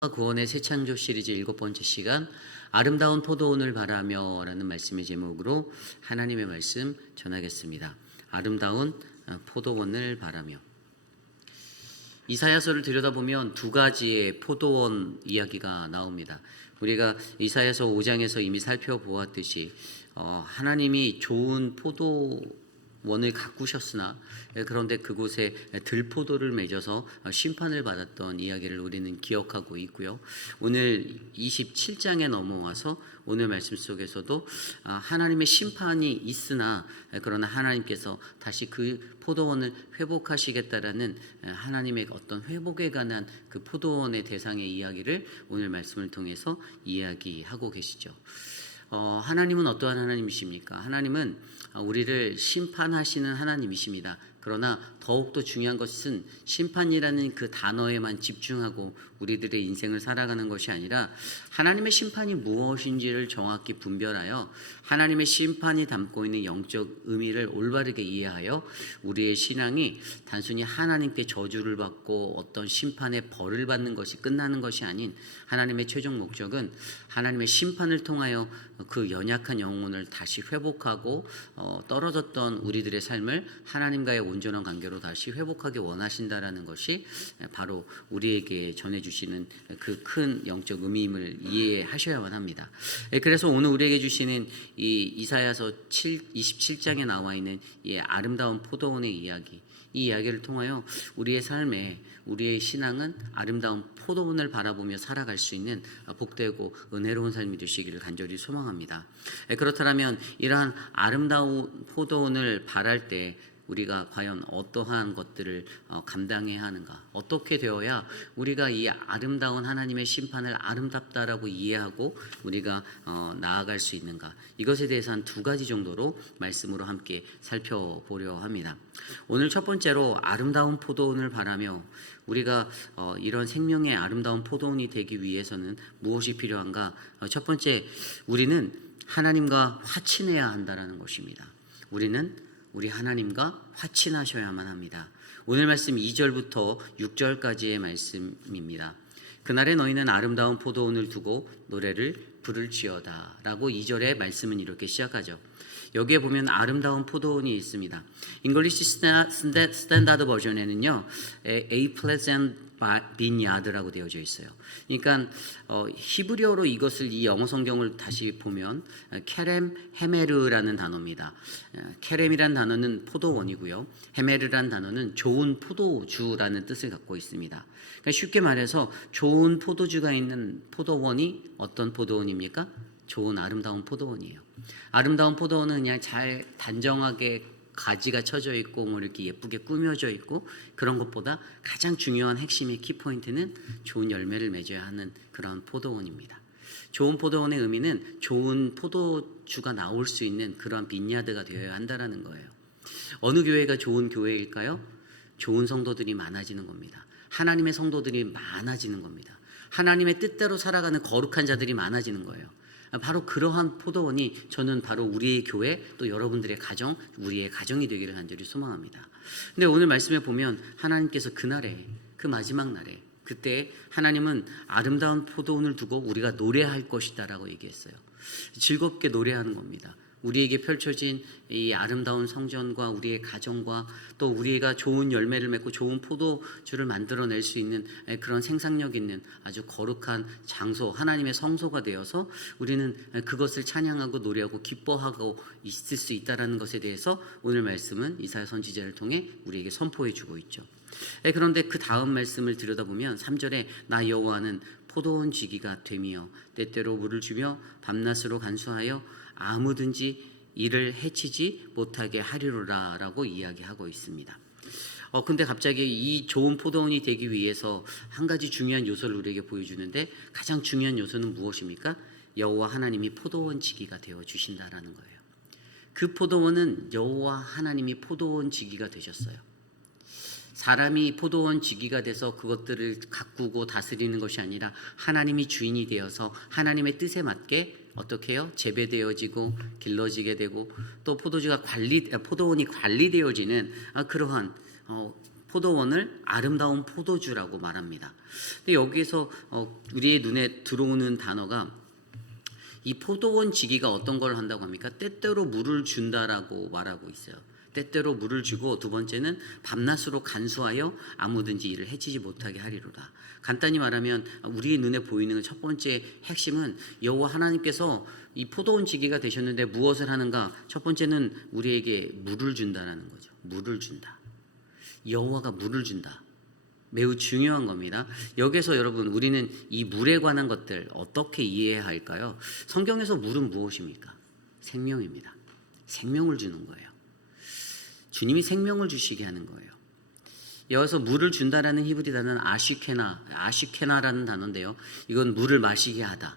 구원의 새 창조 시리즈 7번째 시간 아름다운 포도원을 바라며 라는 말씀의 제목으로 하나님의 말씀 전하겠습니다. 아름다운 포도원을 바라며. 이사야서를 들여다보면 두 가지의 포도원 이야기가 나옵니다. 우리가 이사야서 5장에서 이미 살펴보았듯이 하나님이 좋은 포도원을 가꾸셨으나 그런데 그곳에 들포도를 맺어서 심판을 받았던 이야기를 우리는 기억하고 있고요. 오늘 27장에 넘어와서 오늘 말씀 속에서도 하나님의 심판이 있으나 그러나 하나님께서 다시 그 포도원을 회복하시겠다라는 하나님의 어떤 회복에 관한 그 포도원의 대상의 이야기를 오늘 말씀을 통해서 이야기하고 계시죠. 하나님은 어떠한 하나님이십니까? 하나님은 우리를 심판하시는 하나님이십니다. 그러나 더욱더 중요한 것은 심판이라는 그 단어에만 집중하고 우리들의 인생을 살아가는 것이 아니라 하나님의 심판이 무엇인지를 정확히 분별하여 하나님의 심판이 담고 있는 영적 의미를 올바르게 이해하여 우리의 신앙이 단순히 하나님께 저주를 받고 어떤 심판의 벌을 받는 것이 끝나는 것이 아닌 하나님의 최종 목적은 하나님의 심판을 통하여 그 연약한 영혼을 다시 회복하고 떨어졌던 우리들의 삶을 하나님과의 온전한 관계로 다시 회복하기 원하신다라는 것이 바로 우리에게 전해주시는 그 큰 영적 의미임을 이해하셔야만 합니다. 그래서 오늘 우리에게 주시는 이 이사야서 27장에 나와 있는 이 아름다운 포도원의 이야기, 이 이야기를 통하여 우리의 삶에 우리의 신앙은 아름다운 포도원을 바라보며 살아갈 수 있는 복되고 은혜로운 삶이 되시기를 간절히 소망합니다. 그렇다면 이러한 아름다운 포도원을 바랄 때 우리가 과연 어떠한 것들을 감당해야 하는가? 어떻게 되어야 우리가 이 아름다운 하나님의 심판을 아름답다라고 이해하고 우리가 나아갈 수 있는가? 이것에 대해서 한 두 가지 정도로 말씀으로 함께 살펴보려 합니다. 오늘 첫 번째로 아름다운 포도원을 바라며 우리가 이런 생명의 아름다운 포도원이 되기 위해서는 무엇이 필요한가? 첫 번째, 우리는 하나님과 화친해야 한다라는 것입니다. 우리는 우리 하나님과 화친하셔야만 합니다. 오늘 말씀 2절부터 6절까지의 말씀입니다. 그날에 너희는 아름다운 포도원을 두고 노래를 부를지어다 라고 2절의 말씀은 이렇게 시작하죠. 여기에 보면 아름다운 포도원이 있습니다. English Standard 버전에는요, A pleasant vineyard라고 되어져 있어요. 그러니까 히브리어로 이것을 이 영어 성경을 다시 보면 케렘 헤메르라는 단어입니다. 케렘이란 단어는 포도원이고요. 헤메르란 단어는 좋은 포도주라는 뜻을 갖고 있습니다. 그러니까 쉽게 말해서 좋은 포도주가 있는 포도원이 어떤 포도원입니까? 좋은 아름다운 포도원이에요. 아름다운 포도원은 그냥 잘 단정하게 가지가 쳐져 있고 뭐 이렇게 예쁘게 꾸며져 있고 그런 것보다 가장 중요한 핵심의 키포인트는 좋은 열매를 맺어야 하는 그런 포도원입니다. 좋은 포도원의 의미는 좋은 포도주가 나올 수 있는 그런 빈야드가 되어야 한다는 거예요. 어느 교회가 좋은 교회일까요? 좋은 성도들이 많아지는 겁니다. 하나님의 성도들이 많아지는 겁니다. 하나님의 뜻대로 살아가는 거룩한 자들이 많아지는 거예요. 바로 그러한 포도원이 저는 바로 우리의 교회 또 여러분들의 가정, 우리의 가정이 되기를 간절히 소망합니다. 근데 오늘 말씀에 보면 하나님께서 그날에, 그 마지막 날에 그때 하나님은 아름다운 포도원을 두고 우리가 노래할 것이다 라고 얘기했어요. 즐겁게 노래하는 겁니다. 우리에게 펼쳐진 이 아름다운 성전과 우리의 가정과 또 우리가 좋은 열매를 맺고 좋은 포도주를 만들어낼 수 있는 그런 생산력 있는 아주 거룩한 장소, 하나님의 성소가 되어서 우리는 그것을 찬양하고 노래하고 기뻐하고 있을 수 있다는 것에 대해서 오늘 말씀은 이사야 선지자를 통해 우리에게 선포해 주고 있죠. 그런데 그 다음 말씀을 들여다보면 3절에 나 여호와는 포도원 지기가 되며 때때로 물을 주며 밤낮으로 간수하여 아무든지 이를 해치지 못하게 하리로라 라고 이야기하고 있습니다. 근데 갑자기 이 좋은 포도원이 되기 위해서 한 가지 중요한 요소를 우리에게 보여주는데 가장 중요한 요소는 무엇입니까? 여호와 하나님이 포도원 지기가 되어 주신다라는 거예요. 그 포도원은 여호와 하나님이 포도원 지기가 되셨어요. 사람이 포도원 지기가 돼서 그것들을 가꾸고 다스리는 것이 아니라 하나님이 주인이 되어서 하나님의 뜻에 맞게 어떻게 해요? 재배되어지고 길러지게 되고 또 포도원이 관리되어지는 그러한 포도원을 아름다운 포도주라고 말합니다. 근데 여기서 우리의 눈에 들어오는 단어가 이 포도원 지기가 어떤 걸 한다고 합니까? 때때로 물을 준다라고 말하고 있어요. 때때로 물을 주고, 두 번째는 밤낮으로 간수하여 아무든지 이를 해치지 못하게 하리로다. 간단히 말하면 우리의 눈에 보이는 첫 번째 핵심은 여호와 하나님께서 이 포도원 지기가 되셨는데 무엇을 하는가? 첫 번째는 우리에게 물을 준다라는 거죠. 물을 준다. 여호와가 물을 준다. 매우 중요한 겁니다. 여기서 여러분, 우리는 이 물에 관한 것들 어떻게 이해해야 할까요? 성경에서 물은 무엇입니까? 생명입니다. 생명을 주는 거예요. 주님이 생명을 주시게 하는 거예요. 여기서 물을 준다라는 히브리 단어는 아시케나라는 단어인데요. 이건 물을 마시게 하다,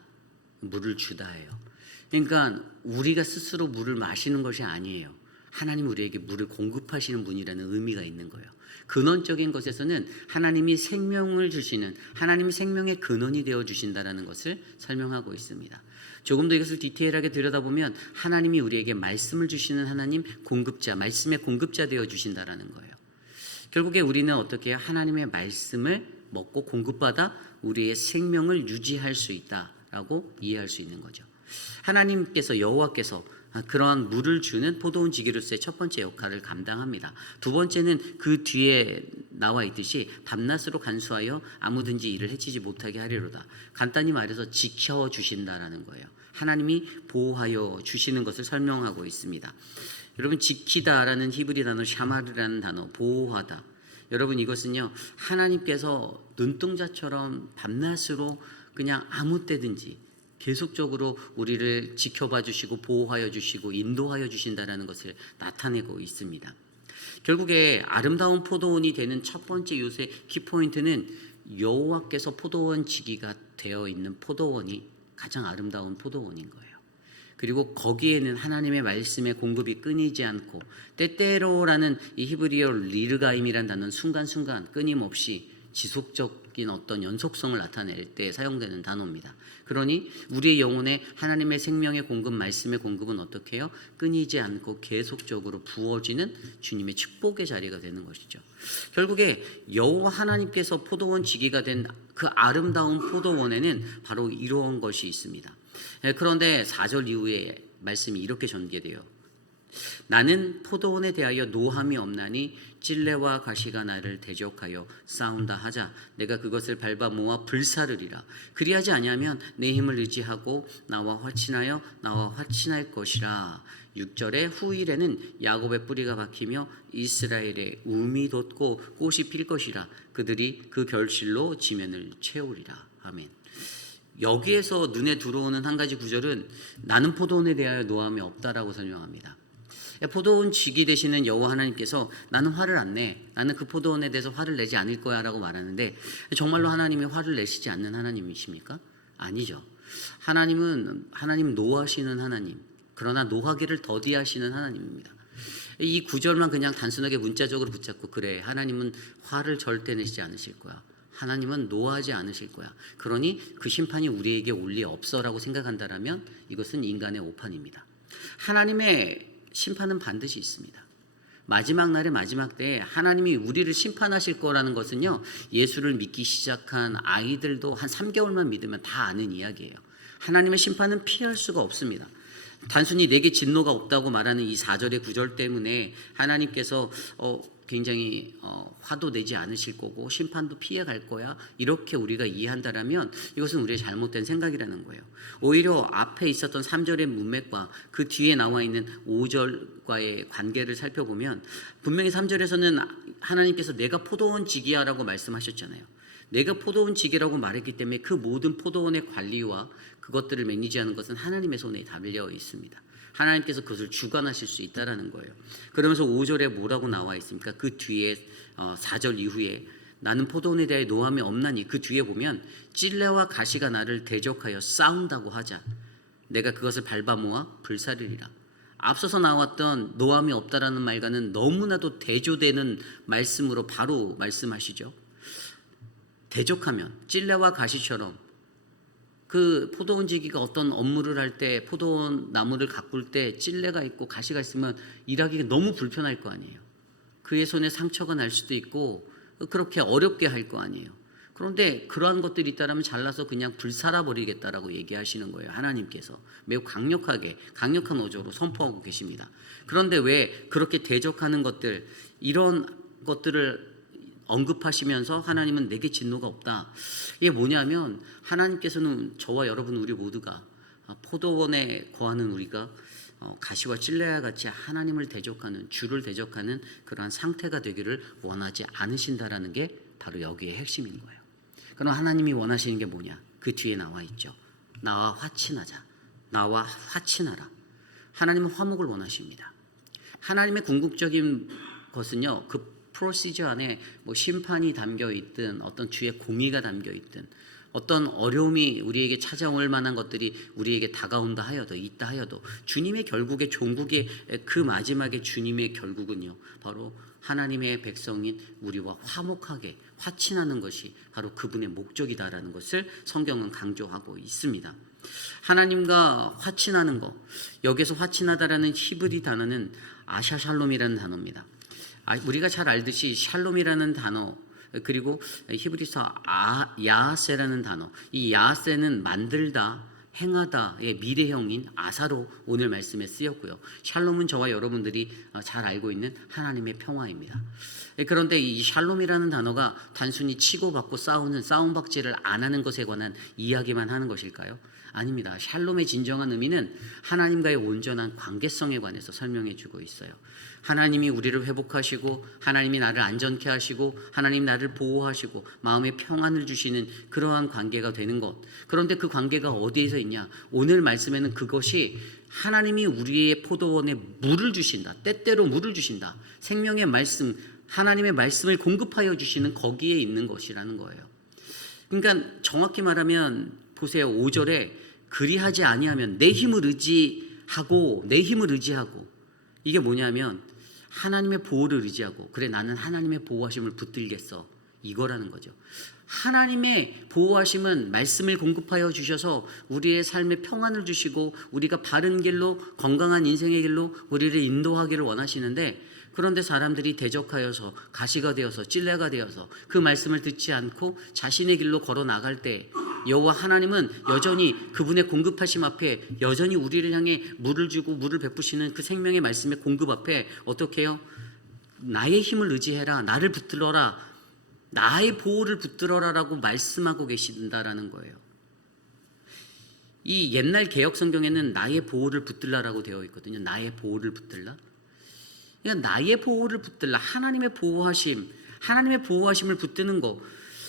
물을 주다예요. 그러니까 우리가 스스로 물을 마시는 것이 아니에요. 하나님 우리에게 물을 공급하시는 분이라는 의미가 있는 거예요. 근원적인 것에서는 하나님이 생명을 주시는, 하나님이 생명의 근원이 되어 주신다라는 것을 설명하고 있습니다. 조금 더 이것을 디테일하게 들여다보면 하나님이 우리에게 말씀을 주시는 하나님 공급자, 말씀의 공급자 되어 주신다라는 거예요. 결국에 우리는 어떻게 하나님의 말씀을 먹고 공급받아 우리의 생명을 유지할 수 있다라고 이해할 수 있는 거죠. 하나님께서, 여호와께서 그러한 물을 주는 포도원 지기로서의 첫 번째 역할을 감당합니다. 두 번째는 그 뒤에 나와 있듯이 밤낮으로 간수하여 아무든지 이를 해치지 못하게 하리로다. 간단히 말해서 지켜주신다라는 거예요. 하나님이 보호하여 주시는 것을 설명하고 있습니다. 여러분, 지키다라는 히브리 단어 샤마르라는 단어, 보호하다. 여러분, 이것은요, 하나님께서 눈동자처럼 밤낮으로 그냥 아무 때든지 계속적으로 우리를 지켜봐 주시고 보호하여 주시고 인도하여 주신다라는 것을 나타내고 있습니다. 결국에 아름다운 포도원이 되는 첫 번째 요새 키포인트는 여호와께서 포도원 지기가 되어 있는 포도원이 가장 아름다운 포도원인 거예요. 그리고 거기에는 하나님의 말씀의 공급이 끊이지 않고, 때때로라는 이 히브리어 리르가임이라는 단어는 순간순간 끊임없이 지속적인 어떤 연속성을 나타낼 때 사용되는 단어입니다. 그러니 우리의 영혼에 하나님의 생명의 공급, 말씀의 공급은 어떻게 해요? 끊이지 않고 계속적으로 부어지는 주님의 축복의 자리가 되는 것이죠. 결국에 여호와 하나님께서 포도원 지기가 된 그 아름다운 포도원에는 바로 이러한 것이 있습니다. 그런데 4절 이후에 말씀이 이렇게 전개돼요. 나는 포도원에 대하여 노함이 없나니 찔레와 가시가 나를 대적하여 싸운다 하자 내가 그것을 밟아 모아 불사르리라. 그리하지 아니하면 내 힘을 의지하고 나와 화친할 것이라. 6절에 후일에는 야곱의 뿌리가 박히며 이스라엘의 움이 돋고 꽃이 필 것이라. 그들이 그 결실로 지면을 채우리라. 아멘. 여기에서 눈에 들어오는 한 가지 구절은 나는 포도원에 대하여 노함이 없다라고 설명합니다. 포도원 지기 되시는 여호와 하나님께서 나는 화를 안 내, 나는 그 포도원에 대해서 화를 내지 않을 거야 라고 말하는데, 정말로 하나님이 화를 내시지 않는 하나님이십니까? 아니죠. 하나님은 노하시는 하나님, 그러나 노하기를 더디하시는 하나님입니다. 이 구절만 그냥 단순하게 문자적으로 붙잡고, 그래, 하나님은 화를 절대 내시지 않으실 거야, 하나님은 노하지 않으실 거야, 그러니 그 심판이 우리에게 올 리 없어라고 생각한다면 이것은 인간의 오판입니다. 하나님의 심판은 반드시 있습니다. 마지막 날의 마지막 때에 하나님이 우리를 심판하실 거라는 것은요, 예수를 믿기 시작한 아이들도 한 3개월만 믿으면 다 아는 이야기예요. 하나님의 심판은 피할 수가 없습니다. 단순히 내게 진노가 없다고 말하는 이 4절의 구절 때문에 하나님께서 굉장히 화도 내지 않으실 거고 심판도 피해갈 거야, 이렇게 우리가 이해한다면 이것은 우리의 잘못된 생각이라는 거예요. 오히려 앞에 있었던 3절의 문맥과 그 뒤에 나와 있는 5절과의 관계를 살펴보면, 분명히 3절에서는 하나님께서 내가 포도원 지기야라고 말씀하셨잖아요. 내가 포도원 지기라고 말했기 때문에 그 모든 포도원의 관리와 그것들을 매니지하는 것은 하나님의 손에 달려 있습니다. 하나님께서 그것을 주관하실 수 있다라는 거예요. 그러면서 5절에 뭐라고 나와 있습니까? 그 뒤에 4절 이후에 나는 포도원에 대해 노함이 없나니, 그 뒤에 보면 찔레와 가시가 나를 대적하여 싸운다고 하자 내가 그것을 밟아 모아 불사르리라. 앞서서 나왔던 노함이 없다라는 말과는 너무나도 대조되는 말씀으로 바로 말씀하시죠. 대적하면 찔레와 가시처럼, 그 포도원 지기가 어떤 업무를 할 때, 포도원 나무를 가꿀 때 찔레가 있고 가시가 있으면 일하기가 너무 불편할 거 아니에요. 그의 손에 상처가 날 수도 있고 그렇게 어렵게 할 거 아니에요. 그런데 그러한 것들이 있다면 잘라서 그냥 불살아 버리겠다라고 얘기하시는 거예요. 하나님께서 매우 강력한 어조로 선포하고 계십니다. 그런데 왜 그렇게 대적하는 것들, 이런 것들을 언급하시면서 하나님은 내게 진노가 없다. 이게 뭐냐면 하나님께서는 저와 여러분 우리 모두가 포도원에 거하는 우리가 가시와 찔레와 같이 하나님을 대적하는, 주를 대적하는 그러한 상태가 되기를 원하지 않으신다라는 게 바로 여기에 핵심인 거예요. 그럼 하나님이 원하시는 게 뭐냐? 그 뒤에 나와 있죠. 나와 화친하자. 나와 화친하라. 하나님은 화목을 원하십니다. 하나님의 궁극적인 것은요, 그 프로시저 안에 뭐 심판이 담겨 있든 어떤 주의 공의가 담겨 있든 어떤 어려움이 우리에게 찾아올 만한 것들이 우리에게 다가온다 하여도 있다 하여도 주님의 결국의 종국의 그 마지막에 주님의 결국은요, 바로 하나님의 백성인 우리와 화목하게 화친하는 것이 바로 그분의 목적이다라는 것을 성경은 강조하고 있습니다. 하나님과 화친하는 것, 여기서 화친하다라는 히브리 단어는 아샤샬롬이라는 단어입니다. 우리가 잘 알듯이 샬롬이라는 단어, 그리고 히브리서 야하세라는 단어, 이 야하세는 만들다, 행하다의 미래형인 아사로 오늘 말씀에 쓰였고요. 샬롬은 저와 여러분들이 잘 알고 있는 하나님의 평화입니다. 그런데 이 샬롬이라는 단어가 단순히 치고받고 싸우는 싸움박질을 안 하는 것에 관한 이야기만 하는 것일까요? 아닙니다. 샬롬의 진정한 의미는 하나님과의 온전한 관계성에 관해서 설명해 주고 있어요. 하나님이 우리를 회복하시고 하나님이 나를 안전케 하시고 하나님 나를 보호하시고 마음의 평안을 주시는 그러한 관계가 되는 것. 그런데 그 관계가 어디에서 있냐? 오늘 말씀에는 그것이 하나님이 우리의 포도원에 물을 주신다. 때때로 물을 주신다. 생명의 말씀, 하나님의 말씀을 공급하여 주시는 거기에 있는 것이라는 거예요. 그러니까 정확히 말하면 보세요. 5절에 그리하지 아니하면 내 힘을 의지하고 이게 뭐냐면 하나님의 보호를 의지하고 그래 나는 하나님의 보호하심을 붙들겠어 이거라는 거죠. 하나님의 보호하심은 말씀을 공급하여 주셔서 우리의 삶에 평안을 주시고 우리가 바른 길로 건강한 인생의 길로 우리를 인도하기를 원하시는데 그런데 사람들이 대적하여서 가시가 되어서 찔레가 되어서 그 말씀을 듣지 않고 자신의 길로 걸어 나갈 때 여호와 하나님은 여전히 그분의 공급하심 앞에 여전히 우리를 향해 물을 주고 물을 베푸시는 그 생명의 말씀의 공급 앞에 어떻게 해요? 나의 힘을 의지해라. 나를 붙들어라. 나의 보호를 붙들어라라고 말씀하고 계신다라는 거예요. 이 옛날 개역 성경에는 나의 보호를 붙들라라고 되어 있거든요. 나의 보호를 붙들라. 그러니까 나의 보호를 붙들라. 하나님의 보호하심을 붙드는 거.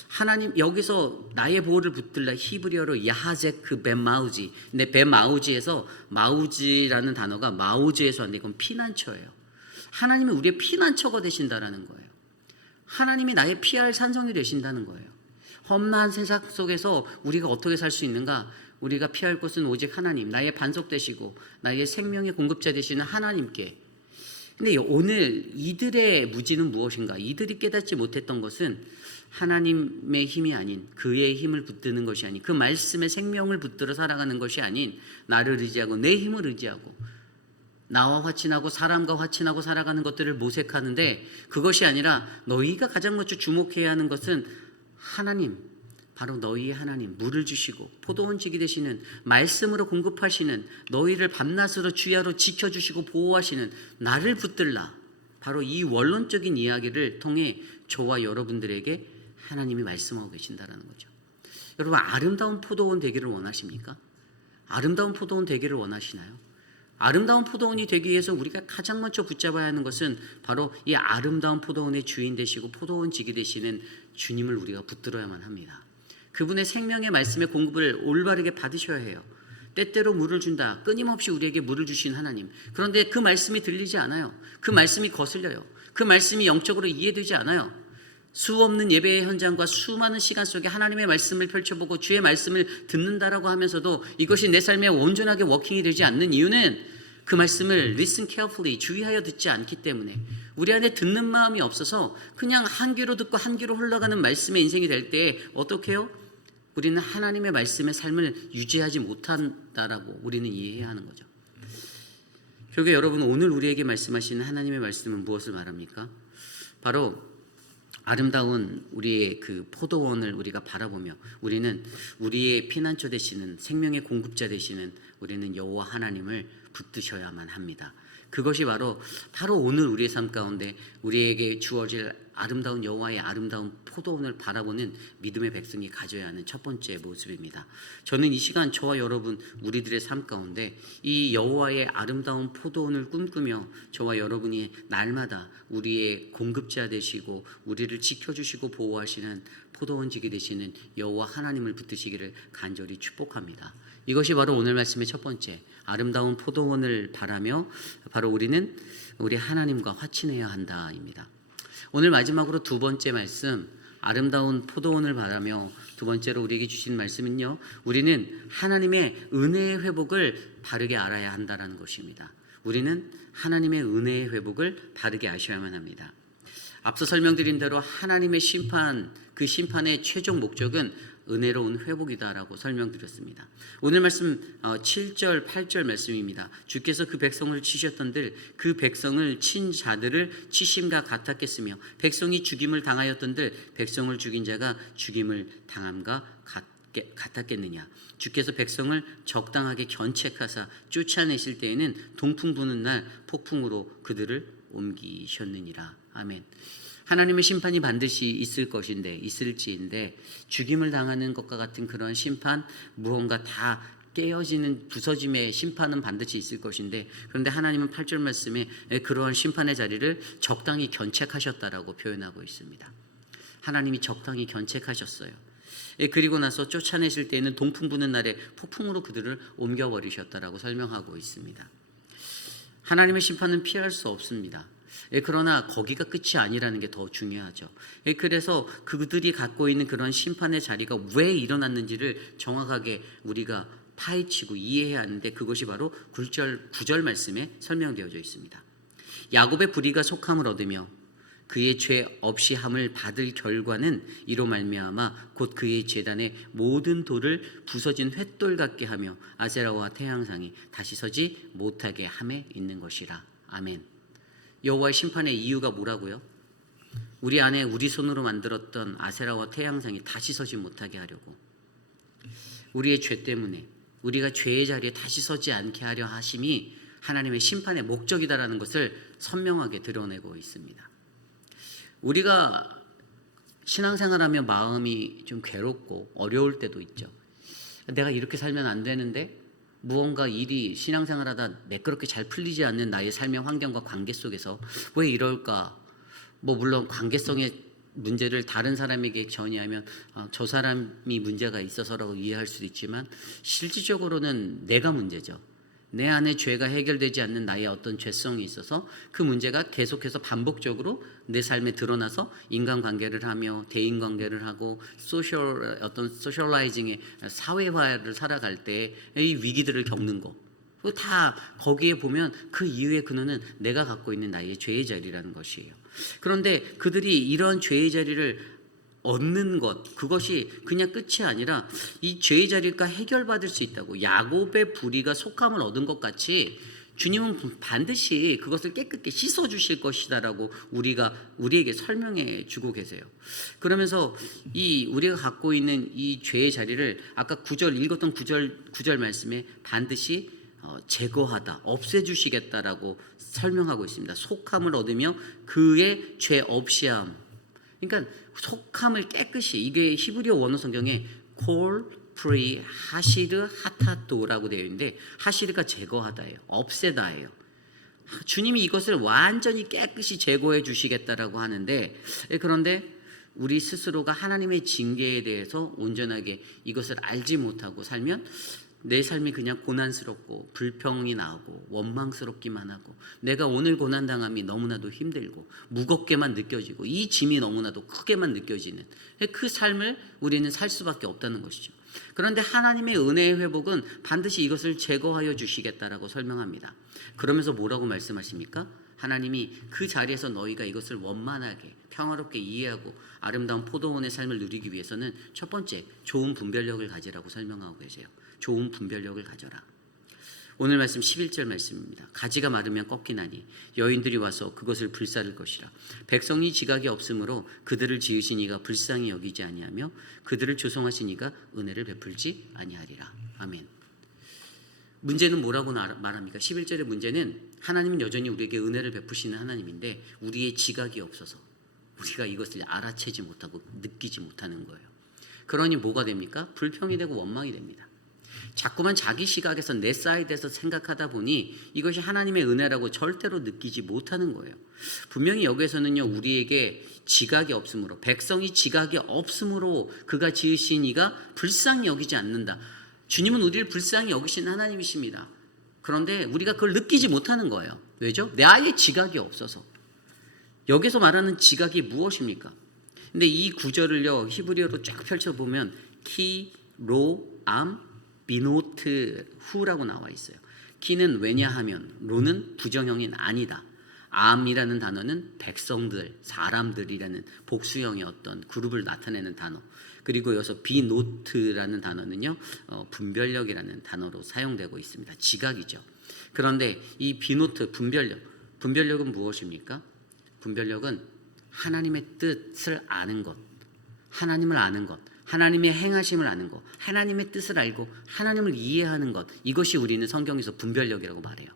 하나님 여기서 나의 보호를 붙들라 히브리어로 야하제크 벤마우지. 근데 벤마우지에서 마우지라는 단어가 마우지에서 왔는데 이건 피난처예요. 하나님이 우리의 피난처가 되신다라는 거예요. 하나님이 나의 피할 산성이 되신다는 거예요. 험한 세상 속에서 우리가 어떻게 살 수 있는가? 우리가 피할 곳은 오직 하나님, 나의 반석 되시고 나의 생명의 공급자 되시는 하나님께. 근데 오늘 이들의 무지는 무엇인가? 이들이 깨닫지 못했던 것은 하나님의 힘이 아닌 그의 힘을 붙드는 것이 아닌 그 말씀의 생명을 붙들어 살아가는 것이 아닌 나를 의지하고 내 힘을 의지하고 나와 화친하고 사람과 화친하고 살아가는 것들을 모색하는데 그것이 아니라 너희가 가장 먼저 주목해야 하는 것은 하나님, 바로 너희의 하나님, 물을 주시고 포도원 지기 되시는 말씀으로 공급하시는 너희를 밤낮으로 주야로 지켜주시고 보호하시는 나를 붙들라. 바로 이 원론적인 이야기를 통해 저와 여러분들에게 하나님이 말씀하고 계신다라는 거죠. 여러분 아름다운 포도원 되기를 원하십니까? 아름다운 포도원 되기를 원하시나요? 아름다운 포도원이 되기 위해서 우리가 가장 먼저 붙잡아야 하는 것은 바로 이 아름다운 포도원의 주인 되시고 포도원 지기 되시는 주님을 우리가 붙들어야만 합니다. 그분의 생명의 말씀의 공급을 올바르게 받으셔야 해요. 때때로 물을 준다. 끊임없이 우리에게 물을 주신 하나님. 그런데 그 말씀이 들리지 않아요. 그 말씀이 거슬려요. 그 말씀이 영적으로 이해되지 않아요. 수없는 예배의 현장과 수많은 시간 속에 하나님의 말씀을 펼쳐보고 주의 말씀을 듣는다라고 하면서도 이것이 내 삶에 온전하게 워킹이 되지 않는 이유는 그 말씀을 listen carefully 주의하여 듣지 않기 때문에 우리 안에 듣는 마음이 없어서 그냥 한 귀로 듣고 한 귀로 흘러가는 말씀의 인생이 될 때 어떻게 해요? 우리는 하나님의 말씀의 삶을 유지하지 못한다라고 우리는 이해해야 하는 거죠. 결국에 여러분 오늘 우리에게 말씀하시는 하나님의 말씀은 무엇을 말합니까? 바로 아름다운 우리의 그 포도원을 우리가 바라보며 우리는 우리의 피난처 되시는 생명의 공급자 되시는 우리는 여호와 하나님을 붙드셔야만 합니다. 그것이 바로 오늘 우리의 삶 가운데 우리에게 주어질 아름다운 여호와의 아름다운 포도원을 바라보는 믿음의 백성이 가져야 하는 첫 번째 모습입니다. 저는 이 시간 저와 여러분 우리들의 삶 가운데 이 여호와의 아름다운 포도원을 꿈꾸며 저와 여러분이 날마다 우리의 공급자 되시고 우리를 지켜주시고 보호하시는 포도원지기 되시는 여호와 하나님을 붙드시기를 간절히 축복합니다. 이것이 바로 오늘 말씀의 첫 번째 아름다운 포도원을 바라며 바로 우리는 우리 하나님과 화친해야 한다입니다. 오늘 마지막으로 두 번째 말씀 아름다운 포도원을 바라며 두 번째로 우리에게 주신 말씀은요, 우리는 하나님의 은혜의 회복을 바르게 알아야 한다라는 것입니다. 우리는 하나님의 은혜의 회복을 바르게 아셔야만 합니다. 앞서 설명드린 대로 하나님의 심판, 그 심판의 최종 목적은 은혜로운 회복이다라고 설명드렸습니다. 오늘 말씀 7절 8절 말씀입니다. 주께서 그 백성을 치셨던들 그 백성을 친 자들을 치심과 같았겠으며 백성이 죽임을 당하였던들 백성을 죽인 자가 죽임을 당함과 같았겠느냐. 주께서 백성을 적당하게 견책하사 쫓아내실 때에는 동풍 부는 날 폭풍으로 그들을 옮기셨느니라. 아멘. 하나님의 심판이 반드시 있을지인데 죽임을 당하는 것과 같은 그런 심판, 무언가 다 깨어지는 부서짐의 심판은 반드시 있을 것인데, 그런데 하나님은 8절 말씀에 그러한 심판의 자리를 적당히 견책하셨다라고 표현하고 있습니다. 하나님이 적당히 견책하셨어요. 그리고 나서 쫓아내실 때에는 동풍 부는 날에 폭풍으로 그들을 옮겨버리셨다라고 설명하고 있습니다. 하나님의 심판은 피할 수 없습니다. 그러나 거기가 끝이 아니라는 게 더 중요하죠. 그래서 그들이 갖고 있는 그런 심판의 자리가 왜 일어났는지를 정확하게 우리가 파헤치고 이해해야 하는데, 그것이 바로 9절 말씀에 설명되어져 있습니다. 야곱의 불의가 속함을 얻으며 그의 죄 없이 함을 받을 결과는 이로 말미암아 곧 그의 제단의 모든 돌을 부서진 횃돌 같게 하며 아세라와 태양상이 다시 서지 못하게 함에 있는 것이라. 아멘. 여호와의 심판의 이유가 뭐라고요? 우리 안에 우리 손으로 만들었던 아세라와 태양상이 다시 서지 못하게 하려고, 우리의 죄 때문에 우리가 죄의 자리에 다시 서지 않게 하려 하심이 하나님의 심판의 목적이다라는 것을 선명하게 드러내고 있습니다. 우리가 신앙생활하며 마음이 좀 괴롭고 어려울 때도 있죠. 내가 이렇게 살면 안 되는데 무언가 일이 신앙생활하다 매끄럽게 잘 풀리지 않는 나의 삶의 환경과 관계 속에서 왜 이럴까? 물론 관계성의 문제를 다른 사람에게 전이하면 저 사람이 문제가 있어서라고 이해할 수도 있지만 실질적으로는 내가 문제죠. 내 안에 죄가 해결되지 않는 나의 어떤 죄성이 있어서 그 문제가 계속해서 반복적으로 내 삶에 드러나서 인간관계를 하며 대인관계를 하고 소셜라이징의 사회화를 살아갈 때 이 위기들을 겪는 거, 다 거기에 보면 그 이유의 근원은 내가 갖고 있는 나의 죄의 자리라는 것이에요. 그런데 그들이 이런 죄의 자리를 얻는 것, 그것이 그냥 끝이 아니라 이 죄의 자리가 해결받을 수 있다고, 야곱의 불의가 속함을 얻은 것 같이 주님은 반드시 그것을 깨끗게 씻어주실 것이다라고 우리에게 설명해 주고 계세요. 그러면서 우리가 갖고 있는 이 죄의 자리를 아까 읽었던 9절 말씀에 반드시 제거하다, 없애주시겠다라고 설명하고 있습니다. 속함을 얻으며 그의 죄 없이함. 그러니까 속함을 깨끗이, 이게 히브리어 원어 성경에 콜, 프리, 하시르, 하타토라고 되어 있는데 하시르가 제거하다예요. 없애다예요. 주님이 이것을 완전히 깨끗이 제거해 주시겠다라고 하는데, 그런데 우리 스스로가 하나님의 징계에 대해서 온전하게 이것을 알지 못하고 살면 내 삶이 그냥 고난스럽고 불평이 나오고 원망스럽기만 하고 내가 오늘 고난당함이 너무나도 힘들고 무겁게만 느껴지고 이 짐이 너무나도 크게만 느껴지는 그 삶을 우리는 살 수밖에 없다는 것이죠. 그런데 하나님의 은혜의 회복은 반드시 이것을 제거하여 주시겠다라고 설명합니다. 그러면서 뭐라고 말씀하십니까? 하나님이 그 자리에서 너희가 이것을 원만하게 평화롭게 이해하고 아름다운 포도원의 삶을 누리기 위해서는 첫 번째, 좋은 분별력을 가지라고 설명하고 계세요. 좋은 분별력을 가져라. 오늘 말씀 11절 말씀입니다. 가지가 마르면 꺾이나니 여인들이 와서 그것을 불사를 것이라. 백성이 지각이 없으므로 그들을 지으신 이가 불쌍히 여기지 아니하며 그들을 조성하신 이가 은혜를 베풀지 아니하리라. 아멘. 문제는 뭐라고 말합니까? 11절의 문제는 하나님은 여전히 우리에게 은혜를 베푸시는 하나님인데 우리의 지각이 없어서 우리가 이것을 알아채지 못하고 느끼지 못하는 거예요. 그러니 뭐가 됩니까? 불평이 되고 원망이 됩니다. 자꾸만 자기 시각에서 내 사이드에서 생각하다 보니 이것이 하나님의 은혜라고 절대로 느끼지 못하는 거예요. 분명히 여기에서는요, 우리에게 지각이 없으므로, 백성이 지각이 없으므로 그가 지으신 이가 불쌍히 여기지 않는다. 주님은 우리를 불쌍히 여기신 하나님이십니다. 그런데 우리가 그걸 느끼지 못하는 거예요. 왜죠? 내 아예 지각이 없어서. 여기서 말하는 지각이 무엇입니까? 근데 이 구절을요, 히브리어로 쫙 펼쳐보면 키, 로, 암, 비노트, 후라고 나와 있어요. 키는 왜냐하면, 로는 부정형인 아니다. 암이라는 단어는 백성들, 사람들이라는 복수형의 어떤 그룹을 나타내는 단어. 그리고 여기서 비노트라는 단어는요, 분별력이라는 단어로 사용되고 있습니다. 지각이죠. 그런데 이 비노트, 분별력은 무엇입니까? 분별력은 하나님의 뜻을 아는 것, 하나님을 아는 것, 하나님의 행하심을 아는 것, 하나님의 뜻을 알고 하나님을 이해하는 것, 이것이 우리는 성경에서 분별력이라고 말해요.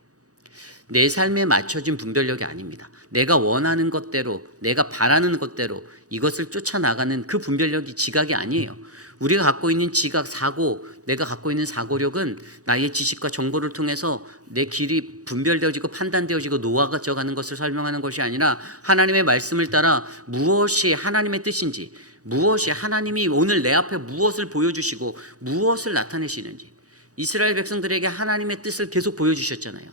내 삶에 맞춰진 분별력이 아닙니다. 내가 원하는 것대로, 내가 바라는 것대로 이것을 쫓아나가는 그 분별력이 지각이 아니에요. 우리가 갖고 있는 지각, 사고, 내가 갖고 있는 사고력은 나의 지식과 정보를 통해서 내 길이 분별되어지고 판단되어지고 놓아져가는 것을 설명하는 것이 아니라 하나님의 말씀을 따라 무엇이 하나님의 뜻인지, 무엇이 하나님이 오늘 내 앞에 무엇을 보여주시고 무엇을 나타내시는지, 이스라엘 백성들에게 하나님의 뜻을 계속 보여주셨잖아요.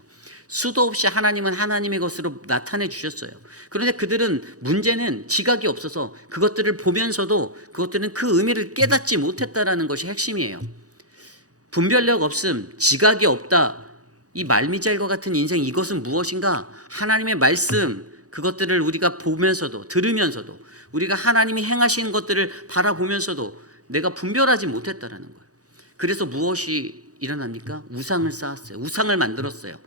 수도 없이 하나님은 하나님의 것으로 나타내 주셨어요. 그런데 그들은 문제는 지각이 없어서 그것들을 보면서도 그것들은 그 의미를 깨닫지 못했다라는 것이 핵심이에요. 분별력 없음, 지각이 없다, 이 말미잘과 같은 인생, 이것은 무엇인가? 하나님의 말씀, 그것들을 우리가 보면서도 들으면서도 우리가 하나님이 행하시는 것들을 바라보면서도 내가 분별하지 못했다라는 거예요. 그래서 무엇이 일어납니까? 우상을 쌓았어요. 우상을 만들었어요.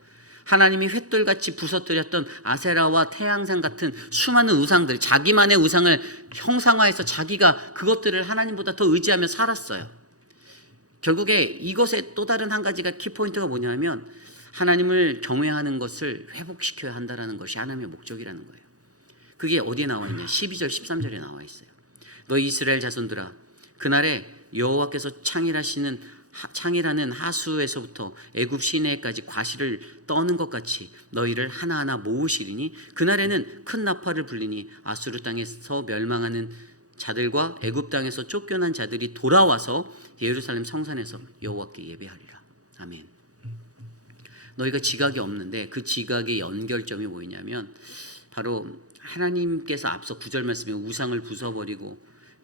하나님이 횃돌같이 부서뜨렸던 아세라와 태양상 같은 수많은 우상들, 자기만의 우상을 형상화해서 자기가 그것들을 하나님보다 더 의지하며 살았어요. 결국에 이것의 또 다른 한 가지가 키포인트가 뭐냐면 하나님을 경외하는 것을 회복시켜야 한다는 것이 하나님의 목적이라는 거예요. 그게 어디에 나와 있냐? 12절 13절에 나와 있어요. 너희 이스라엘 자손들아, 그날에 여호와께서 창이라는 하수에서부터 애굽 시내까지 과실을 떠는 것 같이 너희를 하나하나 모으시리니 그날에는 큰 나팔을 불리니 아수르 땅에서 멸망하는 자들과 애굽 땅에서 쫓겨난 자들이 돌아와서 예루살렘 성산에서 여호와께 예배하리라. 아멘. 너희가 지각이 없는데 그 지각의 연결점이 뭐냐면 바로 하나님께서 앞서 9절 말씀에 우상을 부숴버리고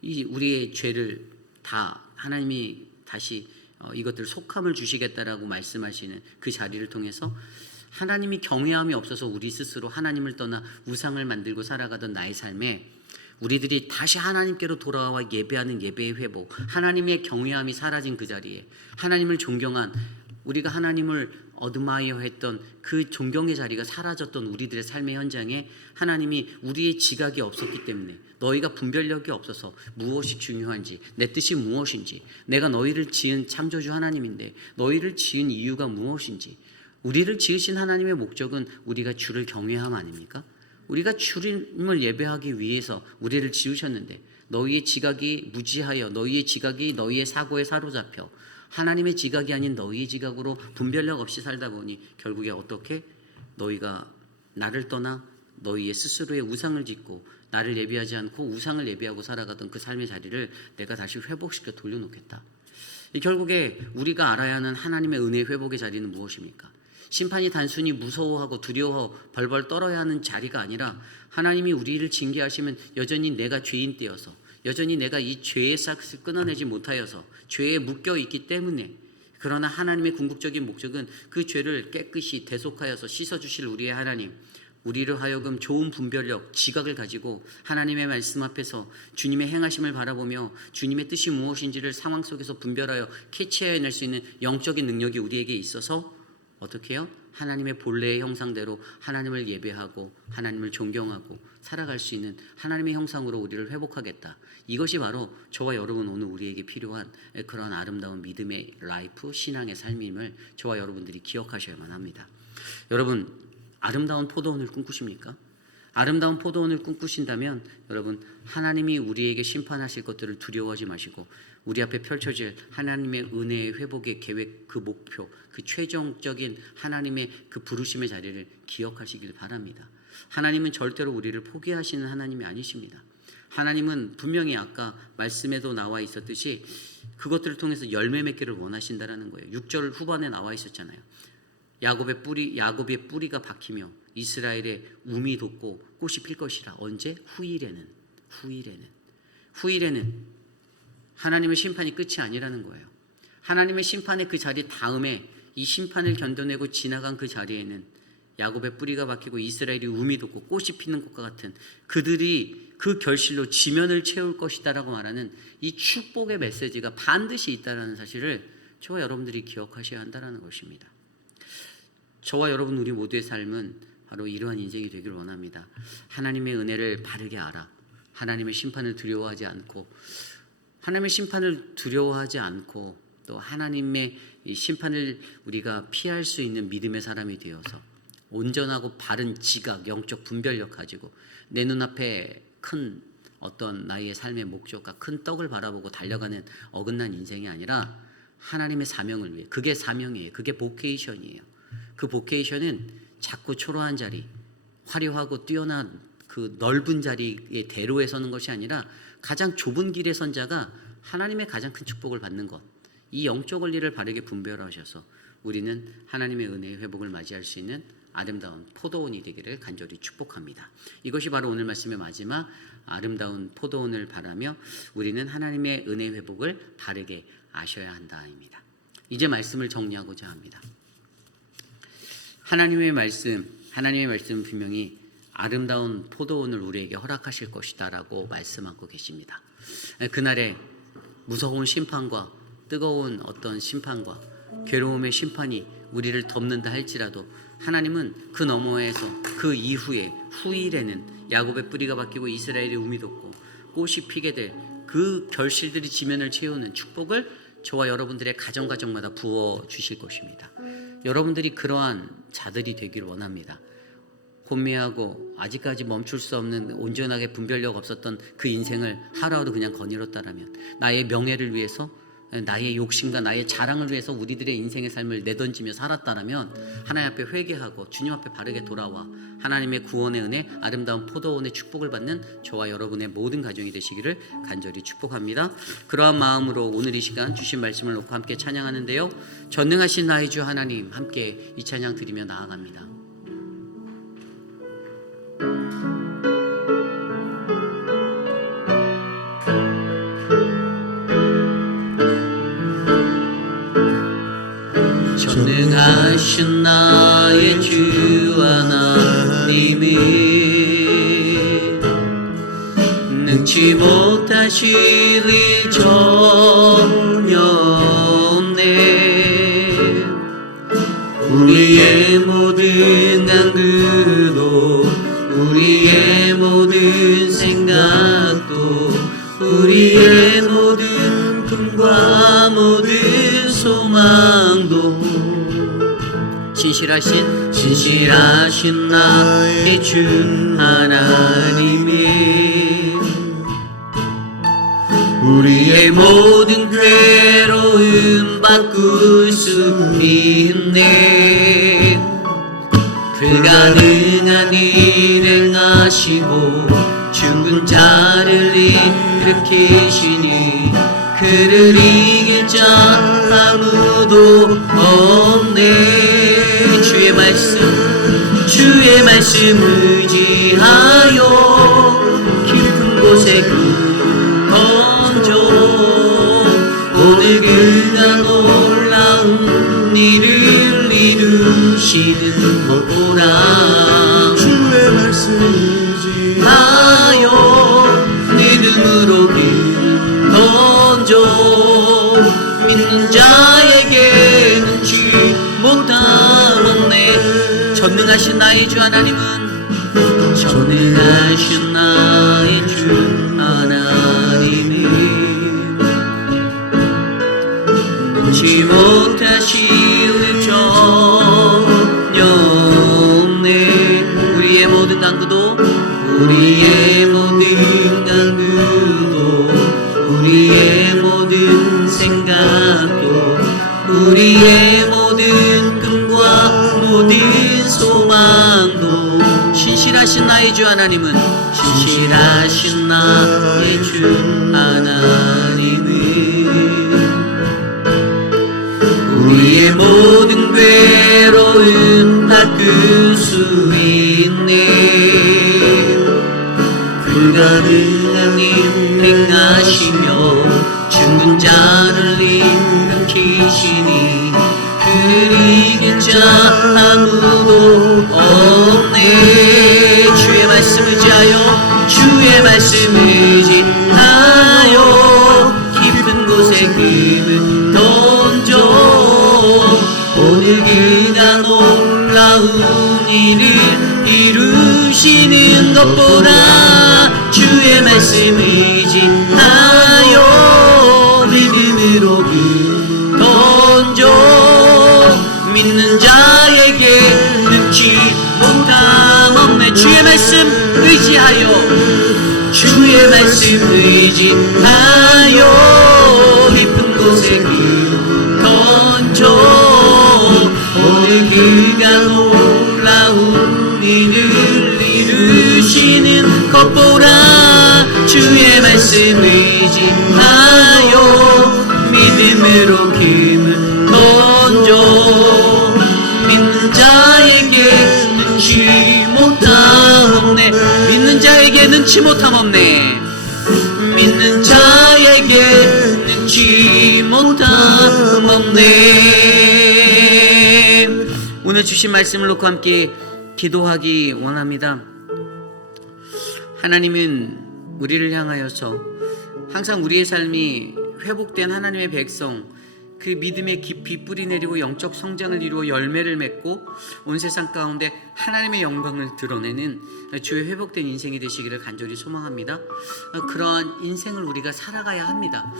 이 우리의 죄를 다 하나님이 다시 이것들 속함을 주시겠다라고 말씀하시는 그 자리를 통해서 하나님이 경외함이 없어서 우리 스스로 하나님을 떠나 우상을 만들고 살아가던 나의 삶에 우리들이 다시 하나님께로 돌아와 예배하는 예배의 회복, 하나님의 경외함이 사라진 그 자리에 하나님을 존경한, 우리가 하나님을 어드마이어 했던 그 존경의 자리가 사라졌던 우리들의 삶의 현장에 하나님이 우리의 지각이 없었기 때문에, 너희가 분별력이 없어서 무엇이 중요한지, 내 뜻이 무엇인지, 내가 너희를 지은 창조주 하나님인데 너희를 지은 이유가 무엇인지, 우리를 지으신 하나님의 목적은 우리가 주를 경외함 아닙니까? 우리가 주님을 예배하기 위해서 우리를 지으셨는데 너희의 지각이 무지하여, 너희의 지각이 너희의 사고에 사로잡혀 하나님의 지각이 아닌 너희의 지각으로 분별력 없이 살다 보니 결국에 어떻게 너희가 나를 떠나 너희의 스스로의 우상을 짓고 나를 예배하지 않고 우상을 예배하고 살아가던 그 삶의 자리를 내가 다시 회복시켜 돌려놓겠다. 결국에 우리가 알아야 하는 하나님의 은혜 회복의 자리는 무엇입니까? 심판이 단순히 무서워하고 두려워 벌벌 떨어야 하는 자리가 아니라 하나님이 우리를 징계하시면 여전히 내가 죄인 되어서, 여전히 내가 이 죄의 싹을 끊어내지 못하여서 죄에 묶여 있기 때문에, 그러나 하나님의 궁극적인 목적은 그 죄를 깨끗이 대속하여서 씻어주실 우리의 하나님, 우리를 하여금 좋은 분별력, 지각을 가지고 하나님의 말씀 앞에서 주님의 행하심을 바라보며 주님의 뜻이 무엇인지를 상황 속에서 분별하여 캐치해낼 수 있는 영적인 능력이 우리에게 있어서 어떻게 해요? 하나님의 본래의 형상대로 하나님을 예배하고 하나님을 존경하고 살아갈 수 있는 하나님의 형상으로 우리를 회복하겠다. 이것이 바로 저와 여러분 오늘 우리에게 필요한 그런 아름다운 믿음의 라이프, 신앙의 삶임을 저와 여러분들이 기억하셔야만 합니다. 여러분, 아름다운 포도원을 꿈꾸십니까? 아름다운 포도원을 꿈꾸신다면 여러분, 하나님이 우리에게 심판하실 것들을 두려워하지 마시고 우리 앞에 펼쳐질 하나님의 은혜의 회복의 계획, 그 목표, 그 최종적인 하나님의 그 부르심의 자리를 기억하시길 바랍니다. 하나님은 절대로 우리를 포기하시는 하나님이 아니십니다. 하나님은 분명히 아까 말씀에도 나와 있었듯이 그것들을 통해서 열매 맺기를 원하신다라는 거예요. 6절 후반에 나와 있었잖아요. 야곱의 뿌리가 박히며 이스라엘의 움이 돋고 꽃이 필 것이라. 언제? 후일에는 하나님의 심판이 끝이 아니라는 거예요. 하나님의 심판의 그 자리 다음에 이 심판을 견뎌내고 지나간 그 자리에는 야곱의 뿌리가 박히고 이스라엘이 움이 돋고 꽃이 피는 것과 같은 그들이 그 결실로 지면을 채울 것이다라고 말하는 이 축복의 메시지가 반드시 있다라는 사실을 저와 여러분들이 기억하셔야 한다는 것입니다. 저와 여러분 우리 모두의 삶은 바로 이러한 인생이 되기를 원합니다. 하나님의 은혜를 바르게 알아 하나님의 심판을 두려워하지 않고 또 하나님의 이 심판을 우리가 피할 수 있는 믿음의 사람이 되어서 온전하고 바른 지각, 영적 분별력 가지고 내 눈앞에 큰 어떤 나의 삶의 목적과 큰 떡을 바라보고 달려가는 어긋난 인생이 아니라 하나님의 사명을 위해, 그게 사명이에요. 그게 보케이션이에요. 그 보케이션은 작고 초라한 자리, 화려하고 뛰어난 그 넓은 자리의 대로에 서는 것이 아니라 가장 좁은 길에 선 자가 하나님의 가장 큰 축복을 받는 것, 이 영적 원리를 바르게 분별하셔서 우리는 하나님의 은혜의 회복을 맞이할 수 있는 아름다운 포도원이 되기를 간절히 축복합니다. 이것이 바로 오늘 말씀의 마지막 아름다운 포도원을 바라며 우리는 하나님의 은혜 회복을 바르게 아셔야 한다입니다. 이제 말씀을 정리하고자 합니다. 하나님의 말씀 분명히 아름다운 포도원을 우리에게 허락하실 것이다라고 말씀하고 계십니다. 그날에 무서운 심판과 뜨거운 어떤 심판과 괴로움의 심판이 우리를 덮는다 할지라도 하나님은 그 너머에서 그 이후에 후일에는 야곱의 뿌리가 박히고 이스라엘의 움이 돋고 꽃이 피게 될 그 결실들이 지면을 채우는 축복을 저와 여러분들의 가정마다 부어 주실 것입니다. 여러분들이 그러한 자들이 되기를 원합니다. 혼미하고 아직까지 멈출 수 없는 온전하게 분별력 없었던 그 인생을 하루하루 그냥 거닐었다라면, 나의 명예를 위해서, 나의 욕심과 나의 자랑을 위해서 우리들의 인생의 삶을 내던지며 살았다라면 하나님 앞에 회개하고 주님 앞에 바르게 돌아와 하나님의 구원의 은혜, 아름다운 포도원의 축복을 받는 저와 여러분의 모든 가정이 되시기를 간절히 축복합니다. 그러한 마음으로 오늘 이 시간 주신 말씀을 놓고 함께 찬양하는데요, 전능하신 나의 주 하나님, 함께 이 찬양 드리며 나아갑니다. 전능하신 나의 주 하나님이 능치 못하실 일 전혀 없네. 우리의 모든 간구도 우리의 모든 생각도 우리의 모든 꿈과 모든 소망도 진실하신 나의 주 하나님이 우리의 모든 괴로움 바꿀 수 있네. 불가능한 일 행하시고 죽은 자를 일으키시니 그를 이길 자 아무도 없네. 주의 말씀 의지하여 깊은 곳에 던져 오늘 그가 놀라운 일을 이루시는 것 보라. 주의 말씀 의지하여 믿음으로 길을 던져 믿는 자에게 능치 못한 전능하신 나의 주 하나님은 전능하신 나의 주 하나님은 능치 못하실 전혀 없네. 우리의 모든 간구도 우리의 모든 간구도 우리의 모든 생각도 우리의 모든 꿈과 모든 소망도 신실하신 나의 주 하나님은 신실하신 나의 주 하나님은 우리의 모든 괴로움 바꿀 수 있네. 불가능한 일 행하시며 죽은 자를 일으키시니 그리는 자 아무도 없네. 주의 말씀 의지하여 주의 말씀 의지하여 깊은 곳에 힘을 던져 오늘 그가 놀라운 일을 이루시는 것보다 주의 말씀 의지하여 믿음으로 던져 믿는 자에게 능치 못함 없네. 주의 말씀 의지하여 주의 말씀 의지하여 깊은 곳에 던져 오늘 그가 놀라운 일을 이루시는 것보다 주의 말씀 의지하여 믿음으로 힘을 던져 믿는 자에게 능치 못함 없네. 믿는 자에게 능치 못함 없네. 믿는 자에게 능치 못함 없네. 오늘 주신 말씀을 놓고 함께 기도하기 원합니다. 하나님은 우리를 향하여서 항상 우리의 삶이 회복된 하나님의 백성, 그 믿음의 깊이 뿌리 내리고 영적 성장을 이루어 열매를 맺고 온 세상 가운데 하나님의 영광을 드러내는 주의 회복된 인생이 되시기를 간절히 소망합니다. 그러한 인생을 우리가 살아가야 합니다.